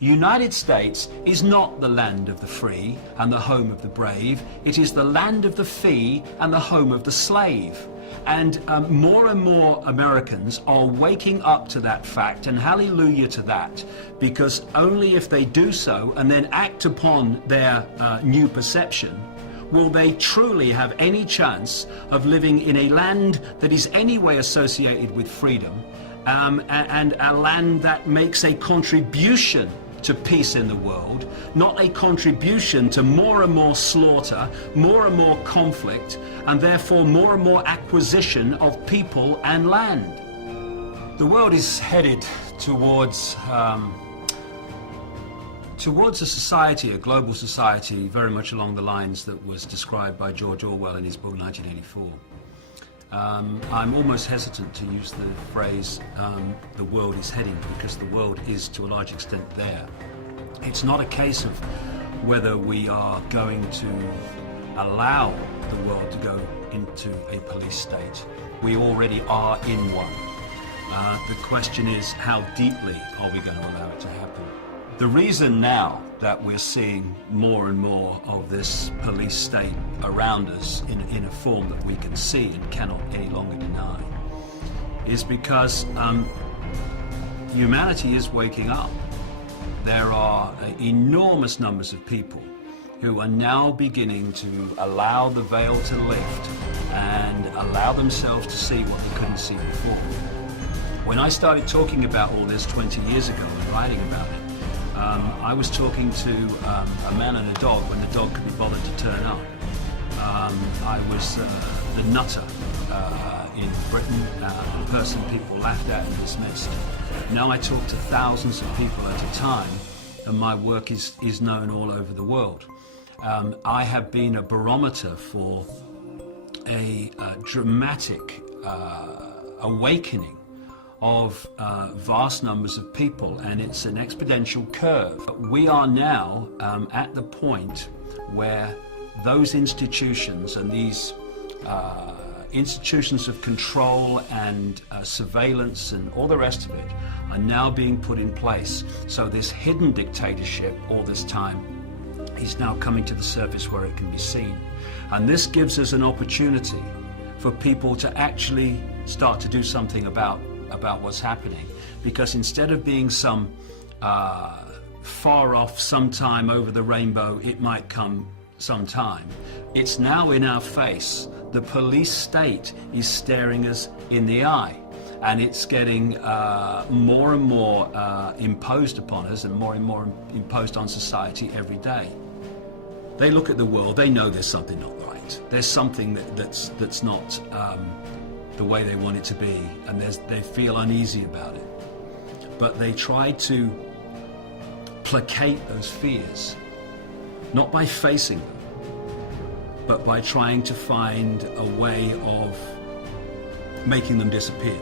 United States is not the land of the free and the home of the brave. It is the land of the fee and the home of the slave. And more and more Americans are waking up to that fact, and hallelujah to that, because only if they do so and then act upon their new perception will they truly have any chance of living in a land that is anyway associated with freedom, and a land that makes a contribution to peace in the world, not a contribution to more and more slaughter, more and more conflict, and therefore more and more acquisition of people and land. The world is headed towards a society, a global society, very much along the lines that was described by George Orwell in his book 1984. I'm almost hesitant to use the phrase the world is heading, because the world is to a large extent there. It's not a case of whether we are going to allow the world to go into a police state. We already are in one. The question is, how deeply are we going to allow it to happen? The reason now that we're seeing more and more of this police state around us in a form that we can see and cannot any longer deny is because humanity is waking up. There are enormous numbers of people who are now beginning to allow the veil to lift and allow themselves to see what they couldn't see before. When I started talking about all this 20 years ago and writing about it, I was talking to a man and a dog when the dog could be bothered to turn up. I was the nutter in Britain, the person people laughed at and dismissed. Now I talk to thousands of people at a time, and my work is known all over the world. I have been a barometer for a dramatic awakening of vast numbers of people, and it's an exponential curve. We are now at the point where those institutions and these institutions of control and surveillance and all the rest of it are now being put in place. So this hidden dictatorship all this time is now coming to the surface where it can be seen. And this gives us an opportunity for people to actually start to do something about what's happening, because instead of being some far off sometime over the rainbow, it might come sometime, it's now in our face. The police state is staring us in the eye, and it's getting more and more imposed upon us and more imposed on society every day. They look at the world, they know there's something not right. There's something that's not the way they want it to be, and they feel uneasy about it. But they try to placate those fears, not by facing them, but by trying to find a way of making them disappear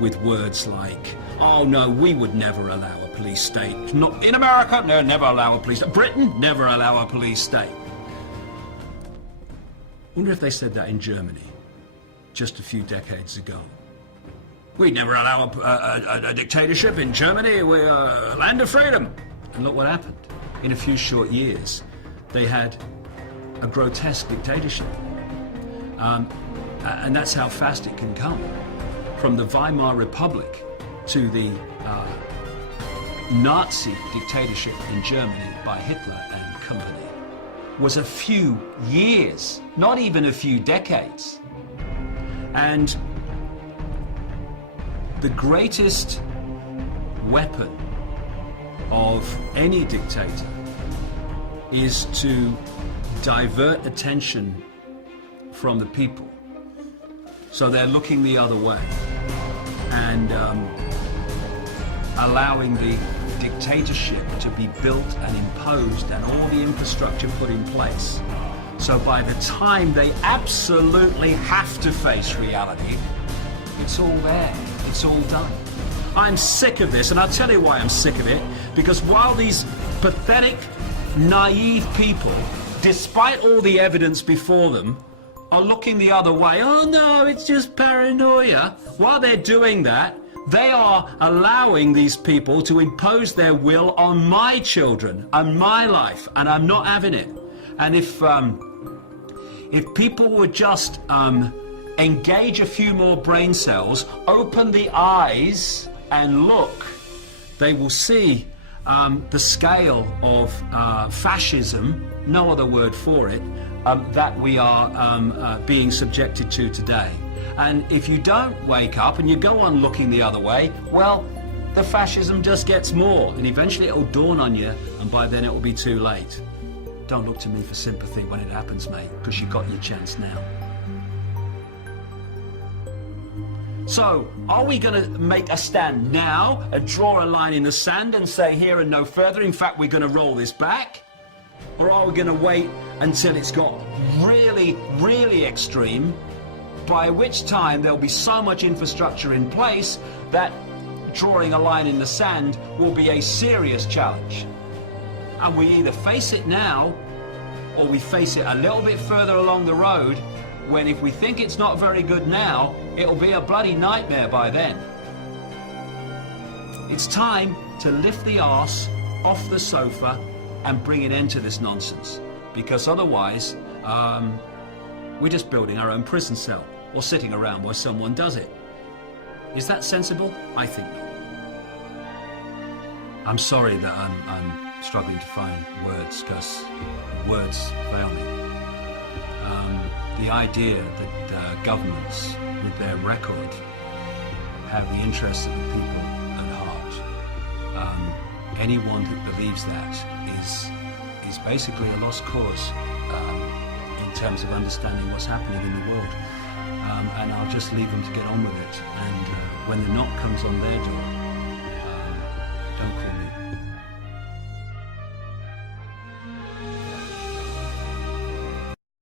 with words like, oh no, we would never allow a police state. Not in America, no, never allow a police state. Britain, never allow a police state. Wonder if they said that in Germany just a few decades ago. We'd never allow a dictatorship in Germany. We're a land of freedom. And look what happened. In a few short years, they had a grotesque dictatorship. And that's how fast it can come. From the Weimar Republic to the Nazi dictatorship in Germany by Hitler and company was a few years, not even a few decades. And the greatest weapon of any dictator is to divert attention from the people. So they're looking the other way and allowing the dictatorship to be built and imposed and all the infrastructure put in place. So by the time they absolutely have to face reality, it's all there, it's all done. I'm sick of this, and I'll tell you why I'm sick of it, because while these pathetic, naive people, despite all the evidence before them, are looking the other way, oh no, it's just paranoia. While they're doing that, They are allowing these people to impose their will on my children and my life, and I'm not having it. And if people would just engage a few more brain cells, open the eyes and look, they will see the scale of fascism, no other word for it, that we are being subjected to today. And if you don't wake up and you go on looking the other way, well, the fascism just gets more, and eventually it will dawn on you, and by then it will be too late. Don't look to me for sympathy when it happens, mate, because you got your chance now. So, are we going to make a stand now and draw a line in the sand and say here and no further? In fact, we're going to roll this back? Or are we going to wait until it's got really, really extreme, by which time there'll be so much infrastructure in place that drawing a line in the sand will be a serious challenge? And we either face it now, or we face it a little bit further along the road, when if we think it's not very good now, it'll be a bloody nightmare by then. It's time to lift the arse off the sofa and bring an end to this nonsense, because otherwise we're just building our own prison cell or sitting around while someone does it. Is that sensible? I think not. I'm sorry that I'm struggling to find words, because words fail me. The idea that governments, with their record, have the interests of the people at heart. Anyone who believes that is basically a lost cause in terms of understanding what's happening in the world. And I'll just leave them to get on with it. And when the knock comes on their door,